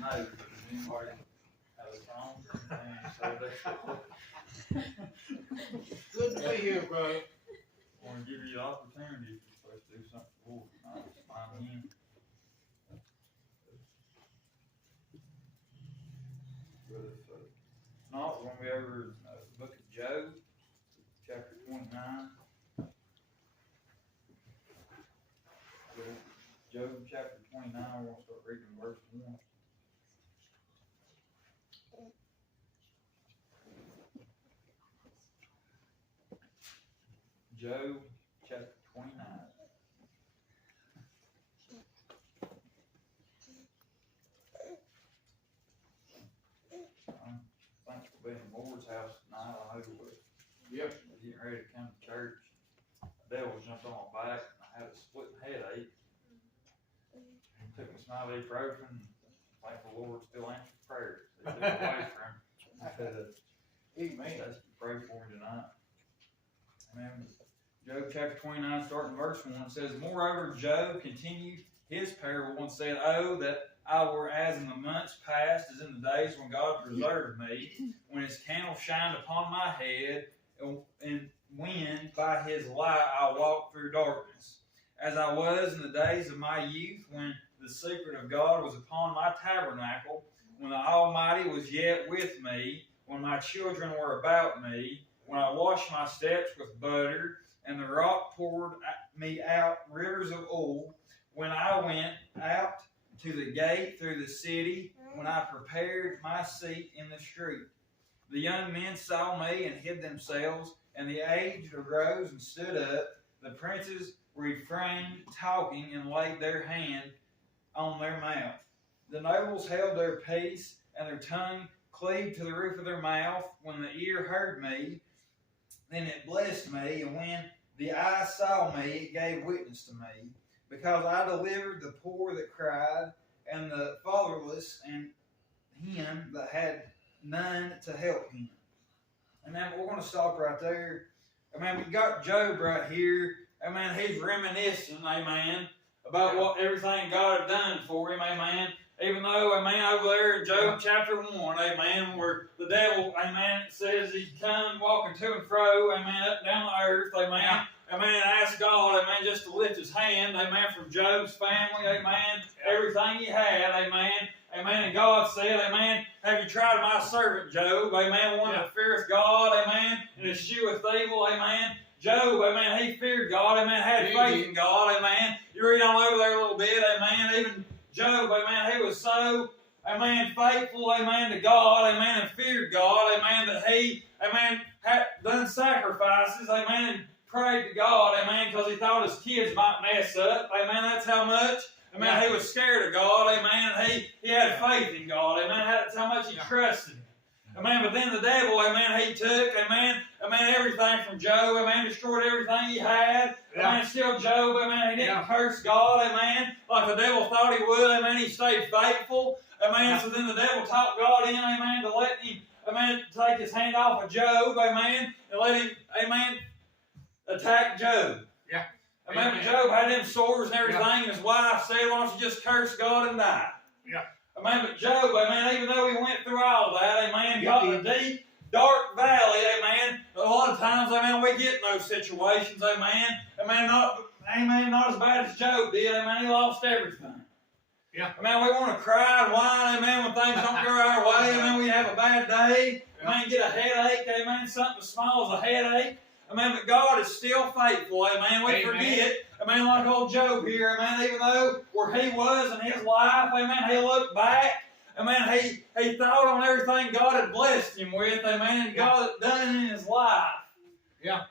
no. Does anybody have a phone? Good to be here, brother. I want to give you the opportunity if you're supposed to do something for tonight. Just find him. But if not, we're going to be over the book of Job, chapter 29. Job chapter 29, we're going to start reading verse 1. Job chapter 29. Thanks for being in the Lord's house tonight. I know we're getting ready to come to church. The devil jumped on my back and I had a splitting headache. Took me some ibuprofen. Thank the Lord still answers prayers. He took it away from him. Amen. That's to pray for me tonight. Amen. Job chapter 29, starting verse 1, says, Moreover, Job continued his parable and said, Oh, that I were as in the months past, as in the days when God preserved me, when his candle shined upon my head, and when by his light I walked through darkness. As I was in the days of my youth, when the secret of God was upon my tabernacle, when the Almighty was yet with me, when my children were about me, when I washed my steps with butter, and the rock poured me out rivers of oil, when I went out to the gate through the city, when I prepared my seat in the street. The young men saw me and hid themselves, and the aged arose and stood up. The princes refrained talking and laid their hand on their mouth. The nobles held their peace, and their tongue cleaved to the roof of their mouth. When the ear heard me, then it blessed me, and when the eye saw me, it gave witness to me, because I delivered the poor that cried, and the fatherless, and him that had none to help him. And then we're going to stop right there. We got Job right here. He's reminiscing, amen, about what everything God had done for him, amen. Even though, over there in Job chapter 1, amen, where the devil, amen, says he come walking to and fro, amen, up and down the earth, amen, and ask God, amen, just to lift his hand, amen, from Job's family, amen, everything he had, amen, and God said, amen, have you tried my servant Job, amen, one that feareth God, amen, and escheweth evil, amen. Job, amen, he feared God, amen, had faith in God, amen. You read on over there a little bit, amen, even Job, amen, he was so, amen, faithful, amen, to God, amen, and feared God, amen, that he, amen, had done sacrifices, amen, and prayed to God, amen, because he thought his kids might mess up, amen, that's how much, amen, he was scared of God, amen, and he had faith in God, amen, that's how much he trusted him. Amen, but then the devil, amen, he took, amen, everything from Job, amen, destroyed everything he had, amen, still Job, amen, he didn't curse God, amen, like the devil thought he would, amen, he stayed faithful, amen, so then the devil talked God in, amen, to let him, amen, take his hand off of Job, amen, and let him, amen, attack Job. Yeah. Amen, but Job had them sores and everything, and his wife said, why don't you just curse God and die? Yeah. Amen, but Job, amen, even though he went through all that, amen, got in a deep, dark valley, amen, a lot of times, amen, we get in those situations, amen, not as bad as Job did, amen, he lost everything. Yeah. Amen, we want to cry and whine, amen, when things don't go our way, amen, we have a bad day, amen, get a headache, amen, something as small as a headache. Amen, but God is still faithful, amen. We forget, amen, like old Job here, amen, even though where he was in his life, amen, he looked back, amen, he thought on everything God had blessed him with, amen, and God had done in his life. Yeah.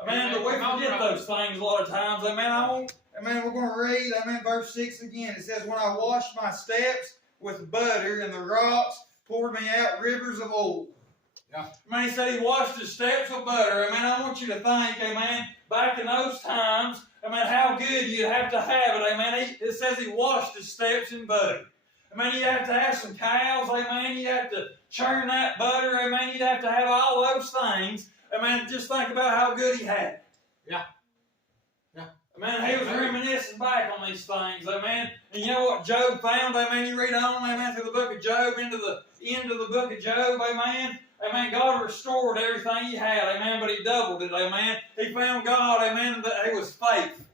Amen, but we forget those things a lot of times, amen. We're going to read, amen, verse 6 again. It says, When I washed my steps with butter, and the rocks poured me out rivers of oil. Yeah. Amen, he said he washed his steps with butter. Amen, I want you to think, amen, back in those times, amen, how good you'd have to have it, amen. It says he washed his steps in butter. Amen, you'd have to have some cows, amen, you'd have to churn that butter, amen, you'd have to have all those things. Amen, just think about how good he had it. Yeah. Yeah. Man, he was reminiscing back on these things, amen. And you know what Job found, amen? You read on, amen, through the book of Job, into the end of the book of Job, amen. Amen. God restored everything he had, amen, but he doubled it, amen. He found God, amen, that he was faithful.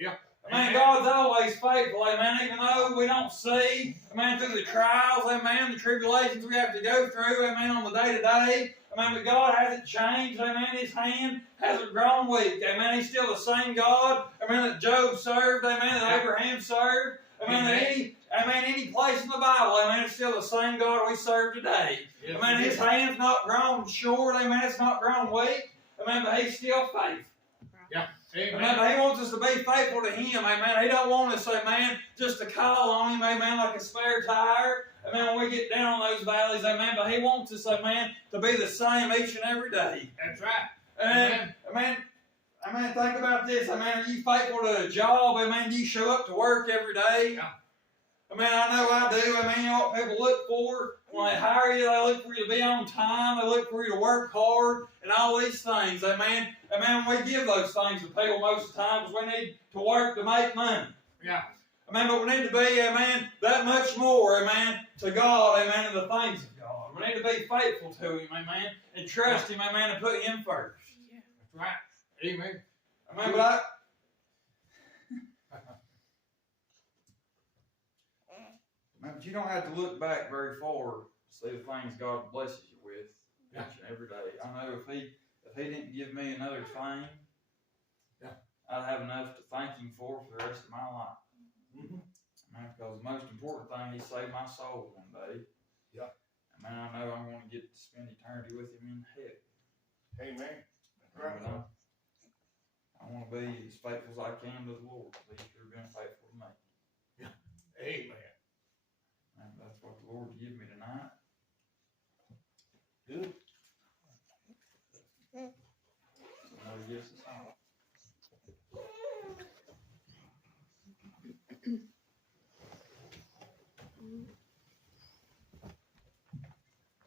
Yeah. Amen. God's always faithful, amen, even though we don't see, amen, through the trials, amen, the tribulations we have to go through, amen, on the day-to-day. Amen, but God hasn't changed, amen, his hand hasn't grown weak, amen, he's still the same God, amen, that Job served, amen, that Abraham served, amen, that any place in the Bible, amen, it's still the same God we serve today. Yes, Amen, his hand's not grown short, amen, it's not grown weak, amen, but he's still faithful. Yeah. Amen. Amen, but he wants us to be faithful to him, amen. He don't want us, amen, just to call on him, amen, like a spare tire, amen, when we get down on those valleys, amen, but he wants us, amen, to be the same each and every day. That's right. And, amen, think about this, amen, are you faithful to a job, amen, do you show up to work every day? Yeah. Amen, I know I do, amen, you know what people look for? When they hire you, they look for you to be on time, they look for you to work hard, and all these things, amen. Amen, we give those things to people most of the time because we need to work to make money. Yeah. Amen, but we need to be, amen, that much more, amen, to God, amen, and the things of God. We need to be faithful to him, amen, and trust him, amen, and put him first. That's right. Amen. Amen, but man, but you don't have to look back very far to see the things God blesses you with each and every day. I know if he didn't give me another thing, I'd have enough to thank him for the rest of my life. Mm-hmm. Man, because the most important thing, he saved my soul one day. Yeah. Man, I know I'm going to get to spend eternity with him in heaven. Amen. That's right. I want to be as faithful as I can to the Lord, because he's sure been faithful to me. Yeah. Amen. And that's what the Lord gave me tonight. Good. Somebody gives us all.